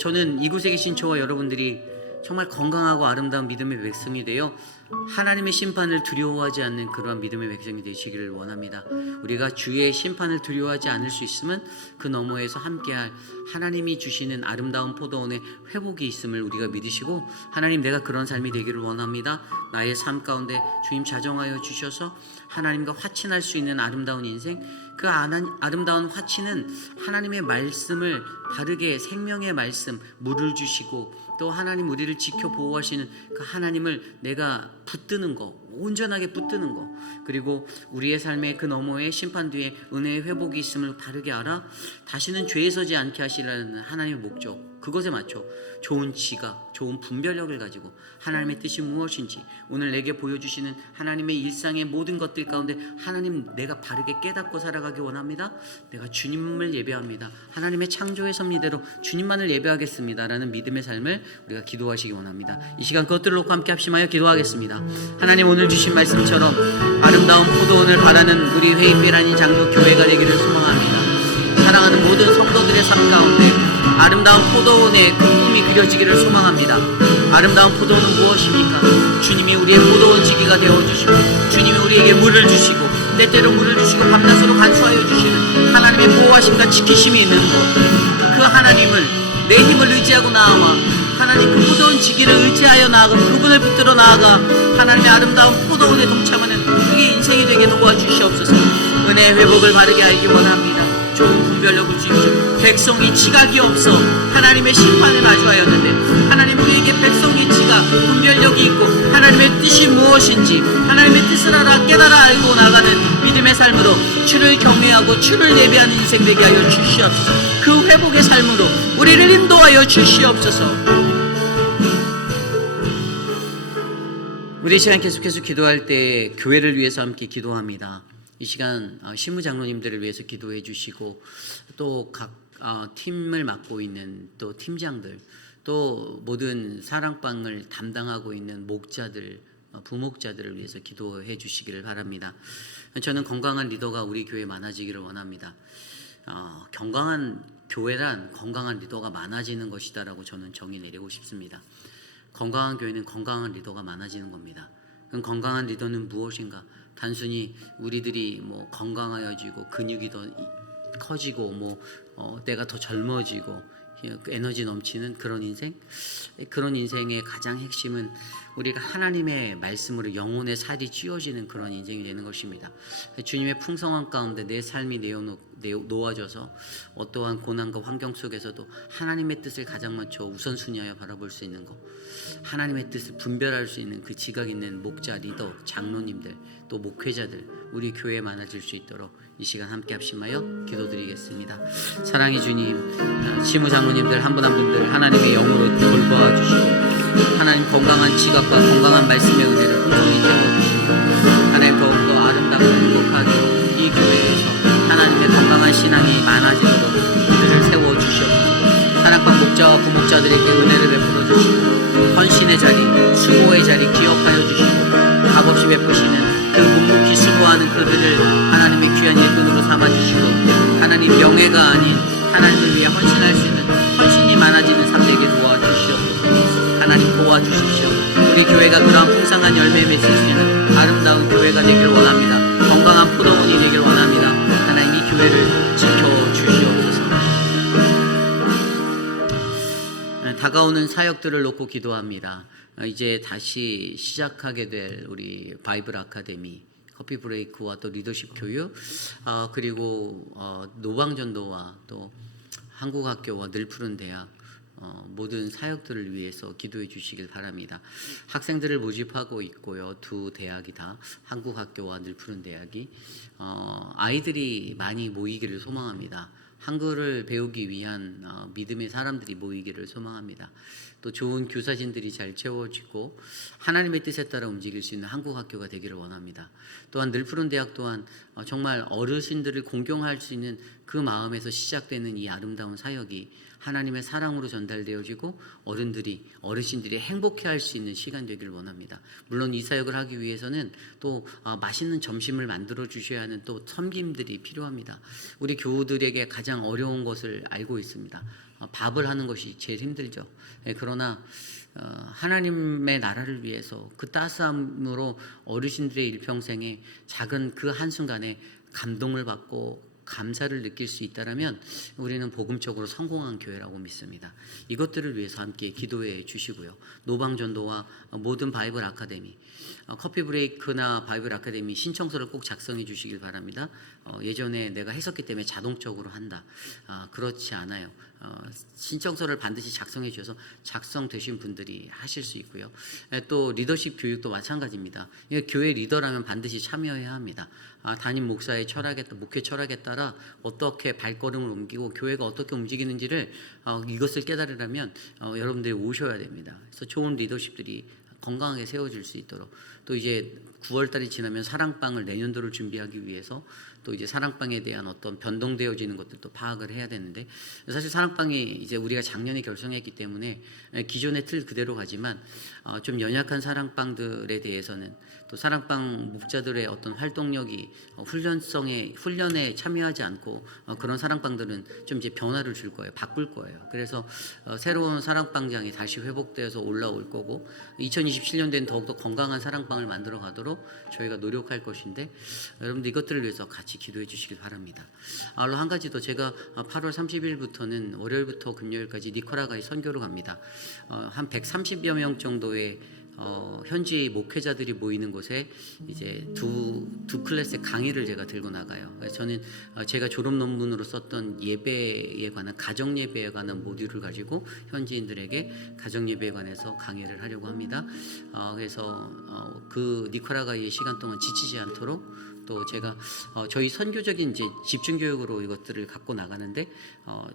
저는 이곳에 계신 저와 여러분들이 정말 건강하고 아름다운 믿음의 백성이 되어 하나님의 심판을 두려워하지 않는 그러한 믿음의 백성이 되시기를 원합니다. 우리가 주의 심판을 두려워하지 않을 수 있으면 그 너머에서 함께할 하나님이 주시는 아름다운 포도원의 회복이 있음을 우리가 믿으시고, 하나님, 내가 그런 삶이 되기를 원합니다. 나의 삶 가운데 주님 자정하여 주셔서 하나님과 화친할 수 있는 아름다운 인생, 그 아름다운 화친은 하나님의 말씀을 바르게, 생명의 말씀, 물을 주시고 또 하나님 우리를 지켜 보호하시는 그 하나님을 내가 붙드는 거, 온전하게 붙드는 거, 그리고 우리의 삶의 그 너머에 심판 뒤에 은혜의 회복이 있음을 바르게 알아 다시는 죄에 서지 않게 하시라는 하나님의 목적, 그것에 맞춰 좋은 지각, 좋은 분별력을 가지고 하나님의 뜻이 무엇인지 오늘 내게 보여주시는 하나님의 일상의 모든 것들 가운데 하나님, 내가 바르게 깨닫고 살아가기 원합니다. 내가 주님을 예배합니다. 하나님의 창조의 섭리대로 주님만을 예배하겠습니다 라는 믿음의 삶을 우리가 기도하시기 원합니다. 이 시간 그것들을 놓고 함께 합심하여 기도하겠습니다. 하나님, 오늘 주신 말씀처럼 아름다운 포도원을 바라는 우리 회인별 아닌 장로 교회가 되기를 소망합니다. 사랑하는 모든 성도들의 삶 가운데 아름다운 포도원의 그 꿈이 그려지기를 소망합니다. 아름다운 포도원은 무엇입니까? 주님이 우리의 포도원 지기가 되어주시고, 주님이 우리에게 물을 주시고, 때때로 물을 주시고 밤낮으로 간수하여 주시는 하나님의 보호하심과 지키심이 있는 것, 그 하나님을 내 힘을 의지하고 나아가 하나님 그 포도원 지기를 의지하여 나아가 그분을 붙들어 나아가 하나님의 아름다운 포도원에 동참하는 그게 인생이 되게 도와주시옵소서. 은혜의 회복을 바르게 알기 원합니다. 좋은 분별력을 주십시오. 백성이 지각이 없어 하나님의 심판을 마주하였는데, 하나님 우리에게 백성의 지각, 분별력이 있고 하나님의 뜻이 무엇인지 하나님의 뜻을 알아 깨달아 알고 나가는 믿음의 삶으로 주를 경외하고 주를 예배하는 인생 되게 하여 주시옵소서. 그 회복의 삶으로 우리를 인도하여 주시옵소서. 우리 이 시간 계속해서 기도할 때 교회를 위해서 함께 기도합니다. 이 시간 신무 장로님들을 위해서 기도해 주시고, 또 각 팀을 맡고 있는 또 팀장들, 또 모든 사랑방을 담당하고 있는 목자들, 부목자들을 위해서 기도해 주시기를 바랍니다. 저는 건강한 리더가 우리 교회에 많아지기를 원합니다. 건강한 교회란 건강한 리더가 많아지는 것이다라고 저는 정의 내리고 싶습니다. 건강한 교회는 건강한 리더가 많아지는 겁니다. 그럼 건강한 리더는 무엇인가? 단순히 우리들이 뭐 건강하여지고 근육이 더 커지고 내가 더 젊어지고 에너지 넘치는 그런 인생? 그런 인생의 가장 핵심은 우리가 하나님의 말씀으로 영혼의 살이 찌워지는 그런 인생이 되는 것입니다. 주님의 풍성한 가운데 내 삶이 놓아져서 어떠한 고난과 환경 속에서도 하나님의 뜻을 가장 먼저 우선순위하여 바라볼 수 있는 것, 하나님의 뜻을 분별할 수 있는 그 지각 있는 목자, 리더, 장로님들, 또 목회자들 우리 교회에 많아질 수 있도록 이 시간 함께 합심하여 기도드리겠습니다. 사랑의 주님, 시무 장로님들 한 분 한 분들 하나님의 영으로 돌보아 주시고 하나님 건강한 지각과 건강한 말씀의 은혜를 풍성히 채워주시고 하나님 더욱더 아름답고 행복하게 이 교회에서 하나님의 건강한 신앙이 많아지도록 그들을 세워주시옵소서. 사랑방 목자와 부목자들에게 은혜를 베풀어 주시고 헌신의 자리, 수고의 자리 기억하여 주시고 값없이 베푸시는 그 묵묵히 수고하는 그들을 하나님의 귀한 일꾼으로 삼아주시고 하나님 명예가 아닌 하나님을 위해 헌신할 수 있는 헌신이 많아지는 삶 되게 도와주시옵소서. 하나님 도와주십시오. 우리 교회가 그러한 풍성한 열매 맺을 수 있는 아름다운 교회가 되길 원합니다. 건강한 포도원이 되길 원합니다. 하나님 이 교회를 지켜주시옵소서. 다가오는 사역들을 놓고 기도합니다. 이제 다시 시작하게 될 우리 바이블 아카데미, 커피 브레이크와 또 리더십 교육, 그리고 노방전도와 또 한국학교와 늘푸른 대학 모든 사역들을 위해서 기도해 주시길 바랍니다. 학생들을 모집하고 있고요. 두 대학이 다 한국학교와 늘푸른 대학이 아이들이 많이 모이기를 소망합니다. 한글을 배우기 위한 믿음의 사람들이 모이기를 소망합니다. 또 좋은 교사진들이 잘 채워지고 하나님의 뜻에 따라 움직일 수 있는 한국학교가 되기를 원합니다. 또한 늘푸른 대학 또한 정말 어르신들을 공경할 수 있는 그 마음에서 시작되는 이 아름다운 사역이 하나님의 사랑으로 전달되어지고 어르신들이 행복해할 수 있는 시간 되기를 원합니다. 물론 이 사역을 하기 위해서는 또 맛있는 점심을 만들어 주셔야 하는 또 섬김들이 필요합니다. 우리 교우들에게 가장 어려운 것을 알고 있습니다. 밥을 하는 것이 제일 힘들죠. 그러나 하나님의 나라를 위해서 그 따스함으로 어르신들의 일평생에 작은 그 한순간에 감동을 받고 감사를 느낄 수 있다면 우리는 복음적으로 성공한 교회라고 믿습니다. 이것들을 위해서 함께 기도해 주시고요. 노방전도와 모든 바이블 아카데미, 커피 브레이크나 바이블 아카데미 신청서를 꼭 작성해 주시길 바랍니다. 예전에 내가 했었기 때문에 자동적으로 한다. 그렇지 않아요. 신청서를 반드시 작성해 주셔서 작성되신 분들이 하실 수 있고요. 또 리더십 교육도 마찬가지입니다. 교회 리더라면 반드시 참여해야 합니다. 담임 목사의 철학에, 목회 철학에 따라 어떻게 발걸음을 옮기고 교회가 어떻게 움직이는지를 이것을 깨달으려면 여러분들이 오셔야 됩니다. 그래서 좋은 리더십들이 건강하게 세워질 수 있도록 또 이제 9월달이 지나면 사랑방을 내년도를 준비하기 위해서 또 이제 사랑방에 대한 어떤 변동되어지는 것들도 파악을 해야 되는데 사실 사랑방이 이제 우리가 작년에 결성했기 때문에 기존의 틀 그대로 가지만 좀 연약한 사랑방들에 대해서는 또 사랑방 목자들의 어떤 활동력이 훈련에 참여하지 않고 그런 사랑방들은 좀 이제 변화를 줄 거예요. 바꿀 거예요. 그래서 새로운 사랑방장이 다시 회복되어서 올라올 거고 2027년도에는 더욱더 건강한 사랑방을 만들어 가도록 저희가 노력할 것인데 여러분들 이것들을 위해서 같이 기도해 주시길 바랍니다. 한 가지 더 제가 8월 30일부터는 월요일부터 금요일까지 니카라과에 선교로 갑니다. 한 130여 명 정도의 현지 목회자들이 모이는 곳에 이제 두 클래스의 강의를 제가 들고 나가요. 그래서 저는 제가 졸업 논문으로 썼던 예배에 관한 가정 예배에 관한 모듈을 가지고 현지인들에게 가정 예배에 관해서 강의를 하려고 합니다. 그래서 그 니카라과의 시간 동안 지치지 않도록 또 제가 저희 선교적인 이제 집중 교육으로 이것들을 갖고 나가는데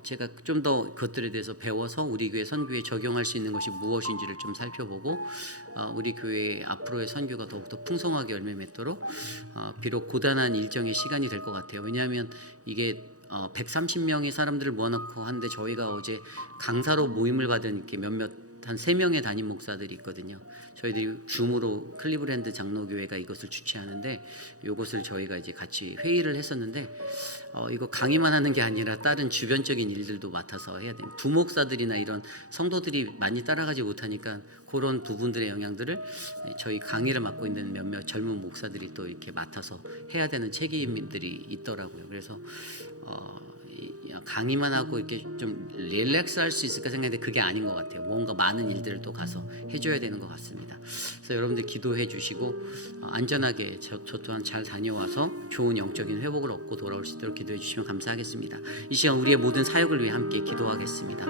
제가 좀 더 그것들에 대해서 배워서 우리 교회 선교에 적용할 수 있는 것이 무엇인지를 좀 살펴보고 우리 교회의 앞으로의 선교가 더욱더 풍성하게 열매 맺도록 비록 고단한 일정의 시간이 될 것 같아요. 왜냐하면 이게 130명의 사람들을 모아놓고 하는데 저희가 어제 강사로 모임을 받은 이렇게 몇몇 한 3명의 담임 목사들이 있거든요. 저희들이 줌으로 클리브랜드 장로교회가 이것을 주최하는데 이것을 저희가 이제 같이 회의를 했었는데 이거 강의만 하는 게 아니라 다른 주변적인 일들도 맡아서 해야 돼요. 부목사들이나 이런 성도들이 많이 따라가지 못하니까 그런 부분들의 영향들을 저희 강의를 맡고 있는 몇몇 젊은 목사들이 또 이렇게 맡아서 해야 되는 책임들이 있더라고요. 그래서 강의만 하고 이렇게 좀 릴렉스 할 수 있을까 생각했는데 그게 아닌 것 같아요. 뭔가 많은 일들을 또 가서 해줘야 되는 것 같습니다. 그래서 여러분들 기도해 주시고 안전하게 저 또한 잘 다녀와서 좋은 영적인 회복을 얻고 돌아올 수 있도록 기도해 주시면 감사하겠습니다. 이 시간 우리의 모든 사역을 위해 함께 기도하겠습니다.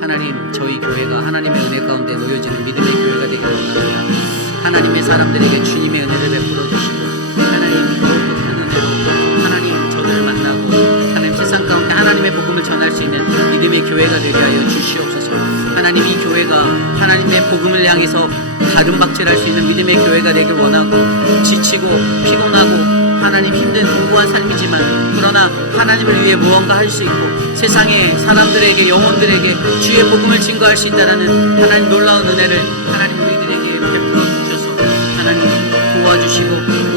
하나님, 저희 교회가 하나님의 은혜 가운데 놓여지는 믿음의 교회가 되기를 원합니다. 하나님의 사람들에게 주님의 은혜를 베풀어 주시고 하나님 더욱더 큰 은혜로 하나님 저들을 만나고 세상 가운데 하나님의 복음을 전할 수 있는 믿음의 교회가 되게 하여 주시옵소서. 하나님, 이 교회가 하나님의 복음을 향해서 가름박질할 수 있는 믿음의 교회가 되길 원하고 지치고 피곤하고 하나님 힘든 공고한 삶이지만 그러나 하나님을 위해 무언가 할 수 있고 세상의 사람들에게 영혼들에게 주의 복음을 증거할 수 있다라는 하나님 놀라운 은혜를 하나님 우리들에게 베풀어 주셔서 하나님 도와주시고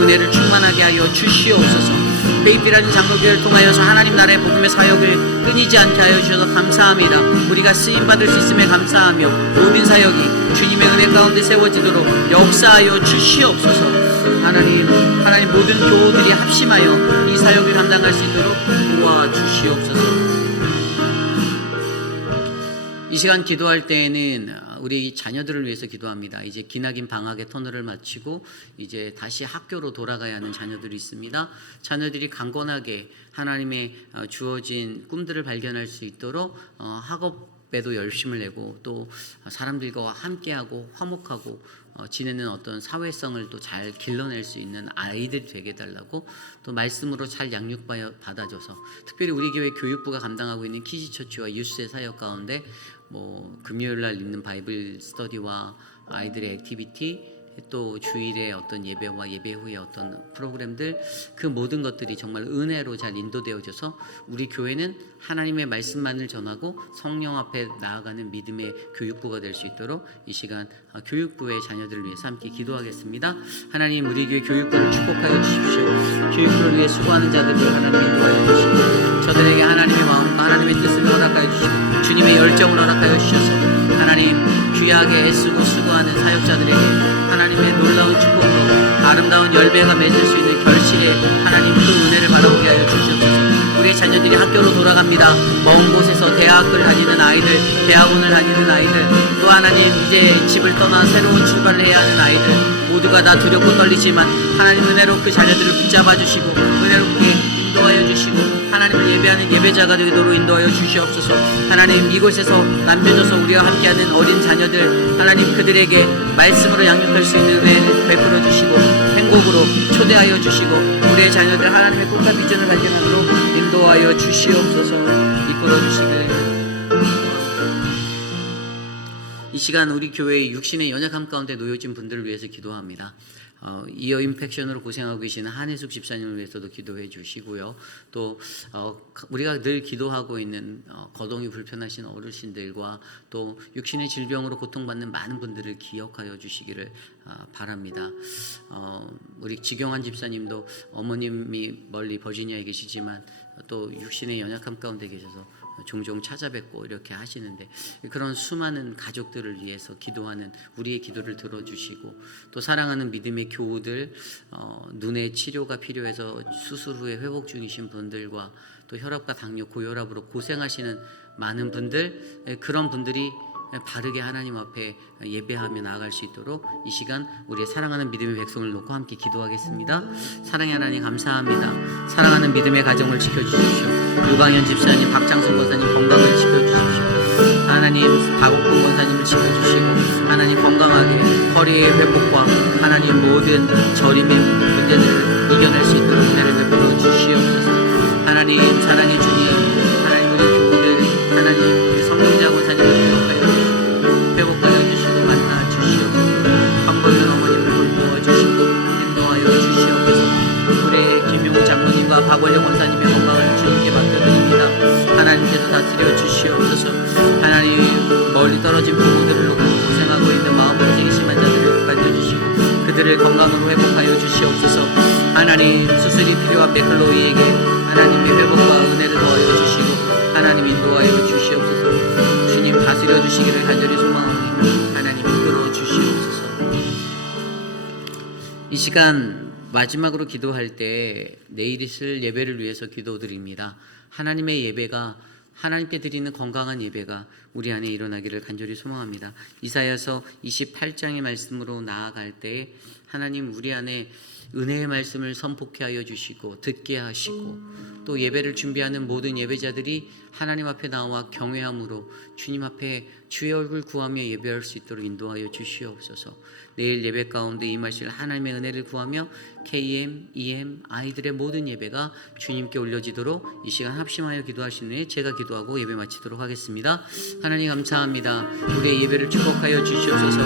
은혜를 충만하게 하여 주시옵소서. 베이비라는 장로교회를 통하여서 하나님 나라의 복음의 사역을 끊이지 않게 하여 주셔서 감사합니다. 우리가 쓰임받을 수 있음에 감사하며 모든 사역이 주님의 은혜 가운데 세워지도록 역사하여 주시옵소서. 하나님 모든 교우들이 합심하여 이 사역을 감당할 수 있도록 도와주시옵소서. 이 시간 기도할 때에는 우리 자녀들을 위해서 기도합니다. 이제 기나긴 방학의 터널을 마치고 이제 다시 학교로 돌아가야 하는 자녀들이 있습니다. 자녀들이 강건하게 하나님의 주어진 꿈들을 발견할 수 있도록 학업에도 열심을 내고 또 사람들과 함께하고 화목하고 지내는 어떤 사회성을 또 잘 길러낼 수 있는 아이들이 되게 해달라고 또 말씀으로 잘 양육받아줘서 특별히 우리 교회 교육부가 감당하고 있는 키즈처치와 유스의 사역 가운데 금요일 날 있는 바이블 스터디와 아이들의 액티비티 또 주일에 어떤 예배와 예배 후에 어떤 프로그램들 그 모든 것들이 정말 은혜로 잘 인도되어져서 우리 교회는 하나님의 말씀만을 전하고 성령 앞에 나아가는 믿음의 교육부가 될 수 있도록 이 시간 교육부의 자녀들을 위해서 함께 기도하겠습니다. 하나님, 우리 교회 교육부를 축복하여 주십시오. 교육부를 위해 수고하는 자들을 하나님 인도하여 주시고 저들에게 하나님의 마음과 하나님의 뜻을 허락하여 주시고 주님의 열정을 허락하여 주셔서 하나님 귀하게 애쓰고 수고하는 사역자들에게 하나님의 놀라운 축복으로 아름다운 열매가 맺을 수 있는 결실에 하나님 그 은혜를 바라보게 하여 주시옵소서. 우리의 자녀들이 학교로 돌아갑니다. 먼 곳에서 대학을 다니는 아이들, 대학원을 다니는 아이들, 또 하나님 이제 집을 떠나 새로운 출발을 해야 하는 아이들 모두가 다 두렵고 떨리지만 하나님 은혜로 그 자녀들을 붙잡아 주시고 은혜롭게 인도하여 주시고 하나님을 예배하는 예배자가 되도록 인도하여 주시옵소서. 하나님, 이곳에서 남겨져서 우리와 함께하는 어린 자녀들 하나님 그들에게 말씀으로 양육할 수 있는 은혜를 베풀어 주시고 행복으로 초대하여 주시고 우리의 자녀들 하나님의 꿈과 비전을 발견하도록 인도하여 주시옵소서. 이끌어 주시길. 이 시간 우리 교회의 육신의 연약함 가운데 놓여진 분들을 위해서 기도합니다. 이어 인펙션으로 고생하고 계시는 한혜숙 집사님을 위해서도 기도해 주시고요. 또 우리가 늘 기도하고 있는 거동이 불편하신 어르신들과 또 육신의 질병으로 고통받는 많은 분들을 기억하여 주시기를 바랍니다. 우리 지경환 집사님도 어머님이 멀리 버지니아에 계시지만 또 육신의 연약함 가운데 계셔서 종종 찾아뵙고 이렇게 하시는데 그런 수많은 가족들을 위해서 기도하는 우리의 기도를 들어주시고 또 사랑하는 믿음의 교우들 눈의 치료가 필요해서 수술 후에 회복 중이신 분들과 또 혈압과 당뇨, 고혈압으로 고생하시는 많은 분들 그런 분들이 바르게 하나님 앞에 예배하며 나아갈 수 있도록 이 시간 우리의 사랑하는 믿음의 백성을 놓고 함께 기도하겠습니다. 사랑의 하나님 감사합니다. 사랑하는 믿음의 가정을 지켜주십시오. 유광현 집사님, 박장순 권사님 건강을 지켜주십시오. 하나님 박옥근 권사님을 지켜주시고 하나님 건강하게 허리의 회복과 하나님 모든 저림의 문제들을 이겨낼 수 있도록 은혜를 베풀어 주시옵소서. 하나님 사랑의 주님, 하나님 우리 교우들 하나님 우리 성령자 권사님을 회복하여 주시고 만나 주시옵소서. 한번은 어머님을 돌보아 주시고 인도하여 주시옵소서. 우리 김용우 장로님과 박원영 원사님의 건강을 주님께 맡겨드립니다. 하나님께서 다스려 주시옵소서. 하나님 멀리 떨어진 부모들을 놓고 주시옵소서. 하나님 수술이 필요한 베클로이에게 하나님의 회복과 은혜를 더하여 주시고 하나님 인도하여 주시옵소서. 주님 다스려 주시기를 간절히 소망하오니 하나님 이끌어 주시옵소서. 이 시간 마지막으로 기도할 때 내일 있을 예배를 위해서 기도드립니다. 하나님의 예배가 하나님께 드리는 건강한 예배가 우리 안에 일어나기를 간절히 소망합니다. 이사야서 28장의 말씀으로 나아갈 때 하나님 우리 안에 은혜의 말씀을 선포케 하여 주시고 듣게 하시고 또 예배를 준비하는 모든 예배자들이 하나님 앞에 나와 경외함으로 주님 앞에 주의 얼굴 구하며 예배할 수 있도록 인도하여 주시옵소서. 내일 예배 가운데 임하실 하나님의 은혜를 구하며 KM, EM, 아이들의 모든 예배가 주님께 올려지도록 이 시간 합심하여 기도하신 후에 제가 기도하고 예배 마치도록 하겠습니다. 하나님 감사합니다. 우리의 예배를 축복하여 주시옵소서.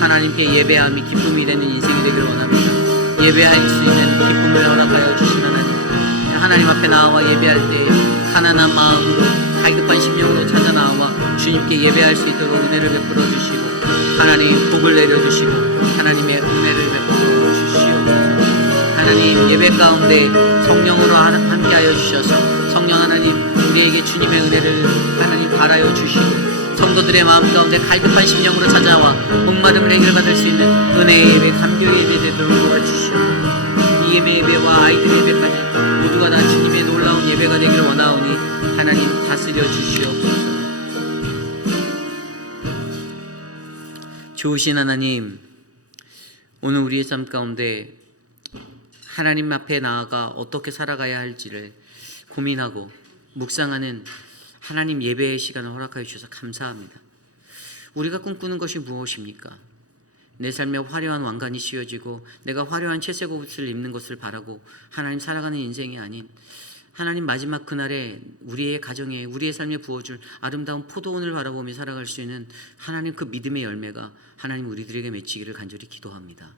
하나님께 예배함이 기쁨이 되는 인생이 되기를 원합니다. 예배할 수 있는 기쁨을 허락하여 주신 하나님 앞에 나와 예배할 때 가난한 마음으로 갈급한 심령으로 찾아 나와 주님께 예배할 수 있도록 은혜를 베풀어 주시고 하나님 복을 내려주시고 하나님의 은혜를 베풀어 주시옵소서. 하나님 예배 가운데 성령으로 함께하여 주셔서 성령 하나님 우리에게 주님의 은혜를 하나님 바라여 주시고 성도들의 마음 가운데 갈급한 심령으로 찾아와 목마름을 해결받을 수 있는 은혜의 예배 감격의 예배 되도록 도와주시옵소서. EM의 예배와 아이들 예배까지 모두가 다 주님의 놀라운 예배가 되기를 원하오니 하나님 다스려 주시옵소서. 좋으신 하나님, 오늘 우리의 삶 가운데 하나님 앞에 나아가 어떻게 살아가야 할지를 고민하고 묵상하는 하나님 예배의 시간을 허락하여 주셔서 감사합니다. 우리가 꿈꾸는 것이 무엇입니까? 내 삶에 화려한 왕관이 씌워지고 내가 화려한 채색 옷을 입는 것을 바라고 하나님 살아가는 인생이 아닌 하나님 마지막 그날에 우리의 가정에 우리의 삶에 부어줄 아름다운 포도원을 바라보며 살아갈 수 있는 하나님 그 믿음의 열매가 하나님 우리들에게 맺히기를 간절히 기도합니다.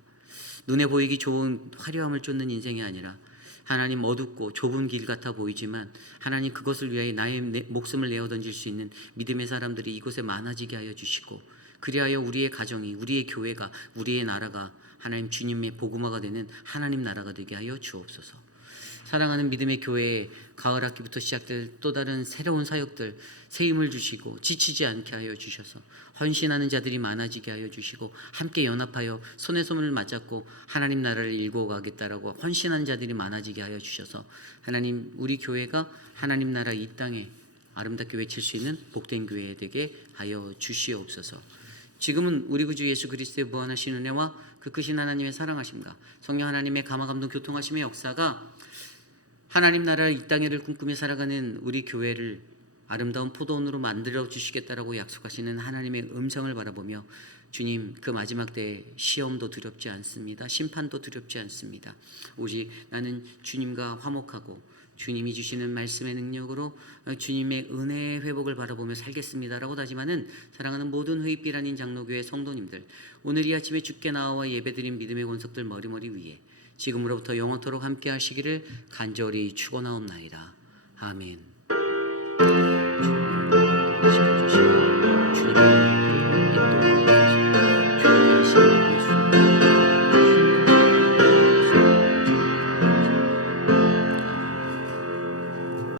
눈에 보이기 좋은 화려함을 쫓는 인생이 아니라 하나님 어둡고 좁은 길 같아 보이지만 하나님 그것을 위하여 나의 목숨을 내어 던질 수 있는 믿음의 사람들이 이곳에 많아지게 하여 주시고 그리하여 우리의 가정이 우리의 교회가 우리의 나라가 하나님 주님의 복음화가 되는 하나님 나라가 되게 하여 주옵소서. 사랑하는 믿음의 교회에 가을 학기부터 시작될 또 다른 새로운 사역들 새 힘을 주시고 지치지 않게 하여 주셔서 헌신하는 자들이 많아지게 하여 주시고 함께 연합하여 손에 손을 맞잡고 하나님 나라를 일궈가겠다라고 헌신하는 자들이 많아지게 하여 주셔서 하나님 우리 교회가 하나님 나라 이 땅에 아름답게 외칠 수 있는 복된 교회 되게 하여 주시옵소서. 지금은 우리 구주 예수 그리스도의 무한하신 은혜와 그 크신 하나님의 사랑하심과 성령 하나님의 감화감동 교통하심의 역사가 하나님 나라 이 땅에를 꿈꾸며 살아가는 우리 교회를 아름다운 포도원으로 만들어 주시겠다라고 약속하시는 하나님의 음성을 바라보며 주님 그 마지막 때 시험도 두렵지 않습니다. 심판도 두렵지 않습니다. 오직 나는 주님과 화목하고 주님이 주시는 말씀의 능력으로 주님의 은혜의 회복을 바라보며 살겠습니다라고 다짐하는 사랑하는 모든 회입길 아닌 장로교회 성도님들, 오늘 이 아침에 주께 나와 예배드린 믿음의 권속들 머리머리 위에 지금으로부터 영원토록 함께 하시기를 간절히 축원하옵나이다. 아멘.